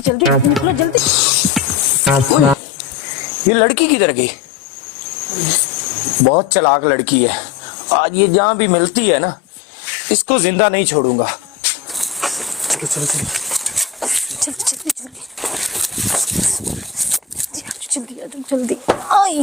जल्दी निकलो जल्दी। ये लड़की किधर गई? बहुत चालाक लड़की है। आज ये जहां भी मिलती है ना, इसको जिंदा नहीं छोड़ूंगा। चलो चलो चलो जल्दी जल्दी जल्दी जल्दी जल्दी आई।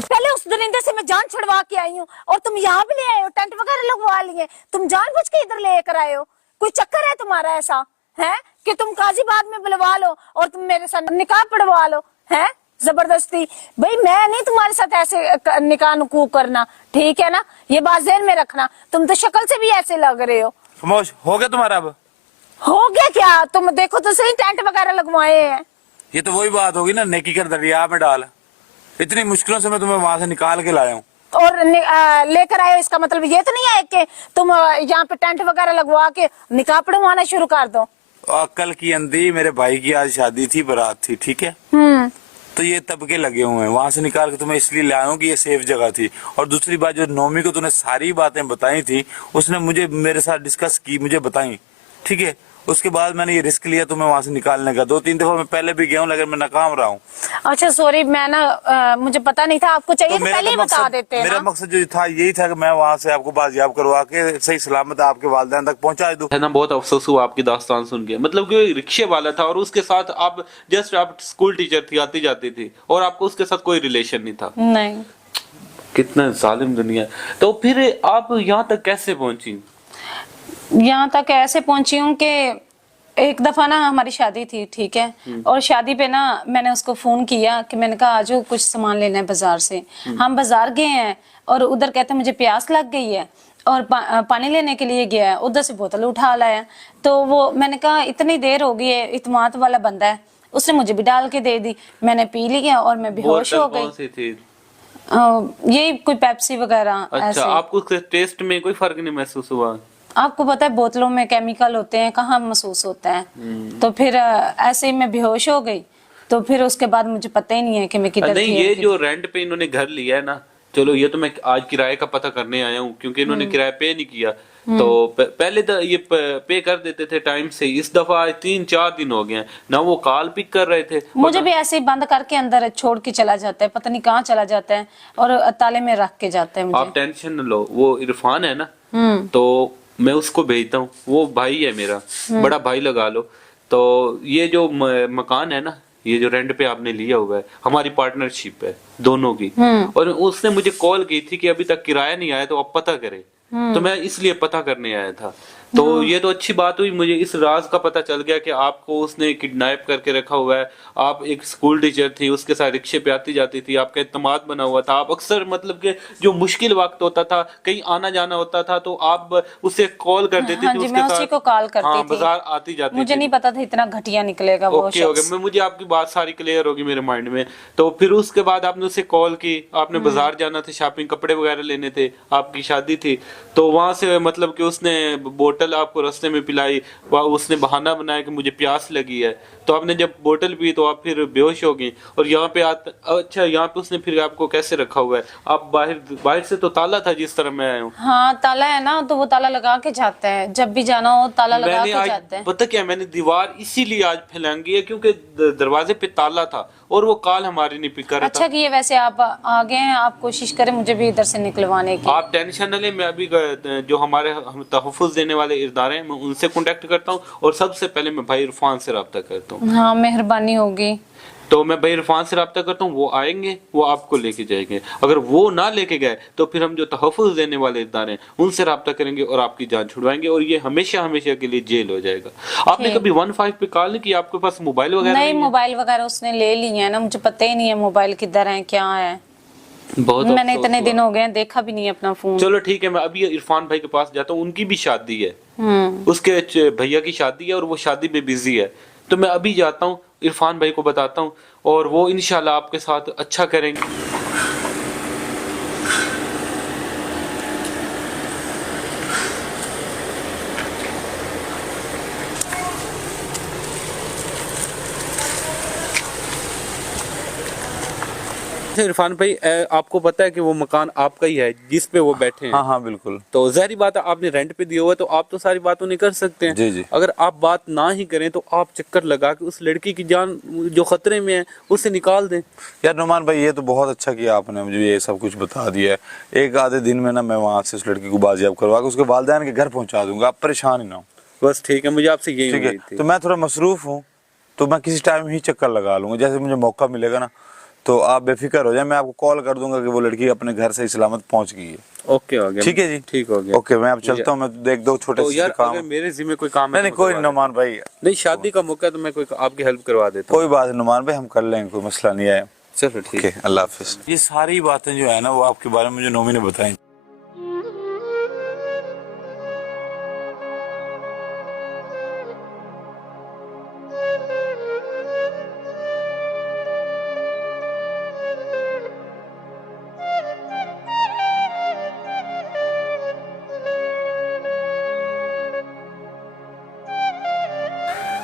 पहले उस दरिंदे से मैं जान छुड़वा के आई हूँ और तुम यहाँ भी ले आए हो, टेंट वगैरह लगवा लिए। तुम जानबूझ के इधर लेकर आए हो। कोई चक्कर है तुम्हारा ऐसा है कि तुम काजीबाद में बुलवा लो और तुम मेरे साथ निकाह पढ़वा लो है जबरदस्ती। भाई मैं नहीं तुम्हारे साथ ऐसे निकाह नुकू करना, ठीक है ना? ये बात ज़हन में रखना। तुम तो शक्ल से भी ऐसे लग रहे हो। खामोश हो गया तुम्हारा? अब हो गया क्या? तुम देखो तो सही, टेंट वगैरह लगवाए हैं। ये तो वही बात होगी ना, नेकी कर दरिया में डाल। इतनी मुश्किलों से मैं तुम्हें वहां से निकाल के लाया हूँ और लेकर आए। इसका मतलब ये तो नहीं है कि तुम यहाँ पे टेंट वगैरह लगवा के निकाह पढ़वाना शुरू कर दो। कल की अंधी मेरे भाई की आज शादी थी, बारात थी, ठीक है? तो ये तबके लगे हुए हैं। वहां से निकाल के तुम्हें इसलिए लाया हूँ कि ये सेफ जगह थी। और दूसरी बात, जो नौमी को तूने सारी बातें बताई थी, उसने मुझे मेरे साथ डिस्कस की, मुझे बताई, ठीक है? उसके बाद मैंने ये रिस्क लिया तुम्हें वहां से निकालने का। 2-3 दफा मैं पहले भी गया हूँ, लेकिन मैं नाकाम रहा हूँ। अच्छा सॉरी, मैं ना मुझे पता नहीं था। आपको चाहिए तो पहले ही बता देते। मेरा मकसद जो था यही था कि मैं वहाँ से आपको बाजियाब करवा के सही सलामत आपके वालिदैन तक पहुँचा दूं। है ना, बहुत अफसोस हुआ आपकी दास्तान सुन के। मतलब कि रिक्शे वाला था और उसके साथ आप स्कूल टीचर थी, आती जाती थी, और आपको उसके साथ कोई रिलेशन नहीं था। नहीं। कितना जालिम दुनिया। तो फिर आप यहाँ तक कैसे पहुंची? यहाँ तक ऐसे पहुंची हूँ कि एक दफा ना हमारी शादी थी, ठीक है? और शादी पे ना मैंने उसको फोन किया कि मैंने कहा आजो कुछ सामान लेना है बाजार से। हम बाजार गए हैं और उधर कहते मुझे प्यास लग गई है और पानी लेने के लिए गया है। उधर से बोतल उठा लाया। तो वो मैंने कहा इतनी देर हो गई है, इत्मीनान वाला बंदा है, उसने मुझे भी डाल के दे दी। मैंने पी लिया और मैं बेहोश हो गई। कौन सी थी? यही कोई पेप्सी वगैरह। अच्छा, आपको उसके टेस्ट में कोई फर्क नहीं महसूस हुआ? आपको पता है बोतलों में केमिकल होते हैं, कहाँ महसूस होता है। तो फिर ऐसे ही मैं बेहोश हो गई। तो फिर उसके बाद मुझे पता ही नहीं है कि मैं किधर थी। नहीं, ये जो रेंट पे इन्होंने घर लिया है ना, चलो ये तो मैं आज किराए का पता करने आया हूँ, क्योंकि इन्होंने किराया पे नहीं किया। तो पहले तो ये पे कर देते थे टाइम से। इस दफा 3-4 दिन हो गए ना, वो कॉल पिक कर रहे थे। मुझे भी ऐसे ही बंद करके अंदर छोड़ के चला जाता है, पता नहीं कहाँ चला जाता है, और ताले में रख के जाता है मुझे। आप टेंशन न लो, वो इरफान है ना, तो मैं उसको भेजता हूँ। वो भाई है मेरा, बड़ा भाई लगा लो। तो ये जो मकान है ना, ये जो रेंट पे आपने लिया हुआ है, हमारी पार्टनरशिप है दोनों की। और उसने मुझे कॉल की थी कि अभी तक किराया नहीं आया, तो आप पता करें। तो मैं इसलिए पता करने आया था। तो ये तो अच्छी बात हुई, मुझे इस राज का पता चल गया कि आपको उसने किडनैप करके रखा हुआ है। आप एक स्कूल टीचर थी, उसके साथ रिक्शे पे आती जाती थी, आपका इत्मीनान बना हुआ था। आप अक्सर मतलब कि जो मुश्किल वक्त होता था, कहीं आना जाना होता था, तो आप उसे कॉल कर देती थी। उसके साथ को कॉल करती थी, बाजार आती जाती थी। मुझे नहीं पता था इतना घटिया निकलेगा वो ओके ओके, मुझे आपकी बात सारी क्लियर होगी मेरे माइंड में। तो फिर उसके बाद आपने उसे कॉल की, आपने बाजार जाना था, शॉपिंग कपड़े वगैरह लेने थे, आपकी शादी थी। तो वहां से मतलब कि उसने बोतल आपको रास्ते में पिलाई। उसने बहाना बनाया कि मुझे प्यास लगी है। तो आपने जब बोतल पी तो आप फिर बेहोश हो गई। और यहाँ पे अच्छा, यहाँ पे उसने फिर आपको कैसे रखा हुआ है? आप बाहर से तो ताला था जिस तरह मैं आया हूँ। हाँ ताला है ना, तो वो ताला लगा के जाता है, जब भी जाना हो ताला लगा के जाता है। पता क्या, मैंने दीवार इसीलिए आज फैलांगी है क्योंकि दरवाजे पे ताला था और वो कॉल हमारी नहीं पिक कर रहा था। अच्छा किए, वैसे आप आ गए हैं, आप कोशिश करें मुझे भी इधर से निकलवाने की। आप टेंशन न लें, मैं अभी जो हमारे हम तहफ़्फ़ुज़ देने वाले इदारे हैं, मैं उनसे कांटेक्ट करता हूँ और सबसे पहले मैं भाई इरफान से रब्ता करता हूँ। हाँ मेहरबानी होगी। तो मैं भाई इरफान से रब्ता करता हूँ, वो आएंगे, वो आपको लेके जाएंगे। अगर वो ना लेके गए तो फिर हम जो तहफ़्फ़ुज़ देने वाले इदारे हैं उनसे रब्ता करेंगे और आपकी जान छुड़वाएंगे, और ये हमेशा हमेशा के लिए जेल हो जाएगा। आपने कभी 15 पे कॉल नहीं किया? आपके पास मोबाइल वगैरह नहीं? मोबाइल वगैरह उसने ले लिए है ना, मुझे पता ही नहीं है मोबाइल किधर है क्या है। बहुत मैंने इतने दिन हो गए देखा भी नहीं है अपना फोन। चलो ठीक है, मैं अभी इरफान भाई के पास जाता हूँ। उनकी भी शादी है, उसके भैया की शादी है और वो शादी में बिजी है। तो मैं अभी जाता हूँ, इरफान भाई को बताता हूँ और वो इंशाल्लाह आपके साथ अच्छा करेंगे। अच्छा इरफान भाई, आपको पता है कि वो मकान आपका ही है जिस पे वो बैठे हैं? हाँ हाँ बिल्कुल। तो ज़ाहिर बात है, आपने रेंट पे दिया हुआ है तो आप तो सारी बातों नहीं कर सकते हैं। जी जी। अगर आप बात ना ही करें तो आप चक्कर लगा के उस लड़की की जान जो खतरे में है उसे निकाल दें। यार नुमान भाई, ये तो बहुत अच्छा किया आपने, मुझे ये सब कुछ बता दिया है। एक आधे दिन में ना मैं वहाँ से उस लड़की को बाजियाब करवा के उसके वालिदैन के घर पहुँचा दूंगा, आप परेशान ही ना हो। बस ठीक है, मुझे आपसे यही ठीक है, उम्मीद थी। तो मैं थोड़ा मसरूफ हूँ, तो मैं किसी टाइम ही चक्कर लगा लूंगा, जैसे मुझे मौका मिलेगा ना, तो आप बेफिक्र हो जाए, मैं आपको कॉल कर दूंगा कि वो लड़की अपने घर से सलामत पहुंच गई है। ओके हो गया। ठीक है जी, ठीक हो गया। ओके, मैं अब चलता हूँ, मैं एक दो छोटे तो से यार काम। अगर मेरे जिम्मे कोई काम नहीं है नहीं, कोई नहीं नुमान भाई, नहीं, शादी का मौका है तो मैं कोई आपकी हेल्प करवा देता हूँ। कोई बात नहीं नुमान भाई, हम कर लेंगे, कोई मसला नहीं है। चलो ठीक ओके, अल्लाह हाफिज। ये सारी बातें जो है ना वो आपके बारे में मुझे नोमी ने बताई।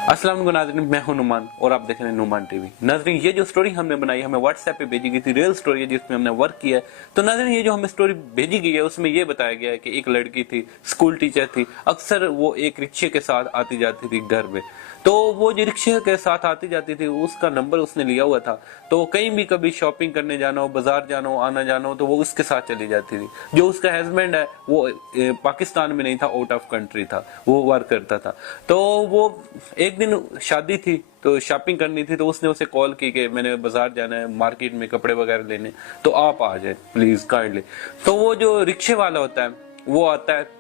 अस्सलाम वालेकुम नाज़रीन, मैं हूं नुमान और आप देख रहे हैं नुमान टीवी। नाज़रीन, ये जो स्टोरी हमने बनाई हमें व्हाट्सएप पे भेजी गई थी, रियल स्टोरी है जिसमें हमने वर्क किया है। तो नाज़रीन, ये जो हमें स्टोरी भेजी गई है उसमें ये बताया गया है कि एक लड़की थी, स्कूल टीचर थी, अक्सर वो एक रिक्शे के साथ आती जाती थी घर में। तो वो जो रिक्शे के साथ आती जाती थी उसका नंबर उसने लिया हुआ था, तो कहीं भी कभी शॉपिंग करने जाना हो, बाजार जाना हो, आना जाना हो, तो वो उसके साथ चली जाती थी। जो उसका हस्बैंड है वो पाकिस्तान में नहीं था, आउट ऑफ कंट्री था, वो वर्क करता था। तो वो एक दिन शादी थी तो शॉपिंग करनी थी, तो उसने उसे कॉल की कि मैंने बाजार जाना है, मार्केट में कपड़े वगैरह लेने, तो आप आ जाए प्लीज काइंडली। तो वो जो रिक्शे वाला होता है वो आता है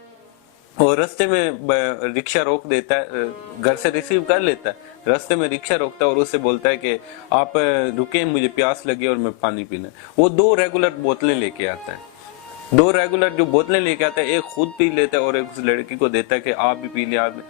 और रास्ते में रिक्शा रोक देता है, घर से रिसीव कर लेता है, रास्ते में रिक्शा रोकता है और उससे बोलता है कि आप रुके, मुझे प्यास लगी और मैं पानी पीना है। वो 2 रेगुलर बोतलें लेके आता है, 2 रेगुलर जो बोतलें लेके आता है, एक खुद पी लेता है और एक उस लड़की को देता है कि आप भी पी ले, आप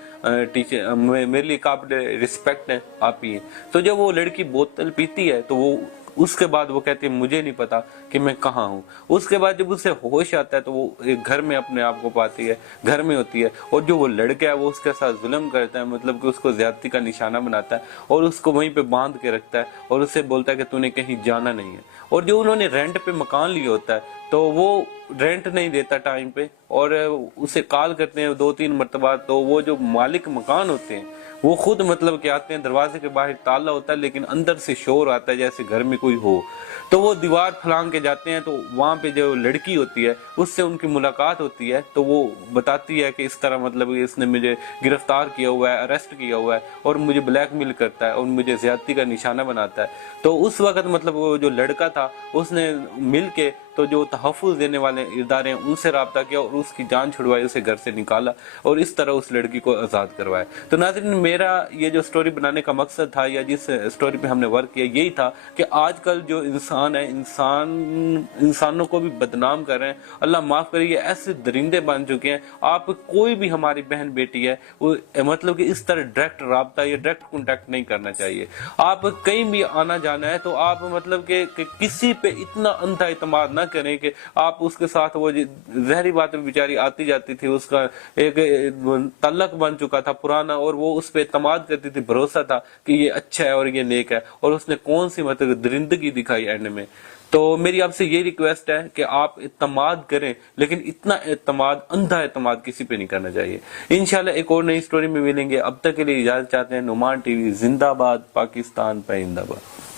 टीचर मेरे लिए काबिल रिस्पेक्ट है, आप पिए। तो जब वो लड़की बोतल पीती है तो वो उसके बाद वो कहती है मुझे नहीं पता कि मैं कहाँ हूँ। उसके बाद जब उसे होश आता है तो वो एक घर में अपने आप को पाती है, घर में होती है, और जो वो लड़का है वो उसके साथ जुल्म करता है, मतलब कि उसको ज्यादती का निशाना बनाता है और उसको वहीं पे बांध के रखता है और उससे बोलता है कि तूने कहीं जाना नहीं है। और जो उन्होंने रेंट पे मकान लिया होता है तो वो रेंट नहीं देता टाइम पे और उसे कॉल करते हैं 2-3 मरतबा, तो वो जो मालिक मकान होते हैं वो खुद मतलब कि आते हैं, दरवाजे के बाहर ताला होता है लेकिन अंदर से शोर आता है जैसे घर में कोई हो। तो वो दीवार फलांग के जाते हैं, तो वहां पे जो लड़की होती है उससे उनकी मुलाकात होती है, तो वो बताती है कि इस तरह मतलब इसने मुझे गिरफ्तार किया हुआ है, अरेस्ट किया हुआ है और मुझे ब्लैकमेल करता है और मुझे ज्यादती का निशाना बनाता है। तो उस वक्त मतलब वो जो लड़का था उसने मिल के तो जो तहफ़्फ़ुज़ देने वाले इदारे हैं उनसे रब्ता किया और उसकी जान छुड़वाई, उसे घर से निकाला और इस तरह उस लड़की को आज़ाद करवाया। तो नाज़रीन, मेरा ये जो स्टोरी बनाने का मकसद था या जिस स्टोरी पे हमने वर्क किया यही था कि आजकल जो इंसान है, इंसानों को भी बदनाम कर रहे हैं। अल्लाह माफ़ करे, ये ऐसे दरिंदे बन चुके हैं। आप कोई भी हमारी बहन बेटी है वो मतलब कि इस तरह डायरेक्ट रब्ता या डायरेक्ट कॉन्टैक्ट नहीं करना चाहिए। आप कहीं भी आना जाना है तो आप मतलब कि किसी पे इतना अंधा इत्मीनान ना करें कि आप उसके साथ, वो जहरी बात में बेचारी आती जाती थी, उसका एक तल्लक बन चुका था पुराना और वो उस पर इत्मीनान करती थी, भरोसा था कि ये अच्छा है और ये नेक है, और उसने कौन सी मतलब दरिंदगी दिखाई एंड में। तो मेरी आपसे ये रिक्वेस्ट है कि आप इत्मीनान करें लेकिन इतना इत्मीनान, अंधा इत्मीनान किसी पे नहीं करना चाहिए। इंशाल्लाह एक और नई स्टोरी में मिलेंगे, अब तक के लिए इजाजत चाहते हैं। नुमान टीवी जिंदाबाद, पाकिस्तान परिंदाबाद।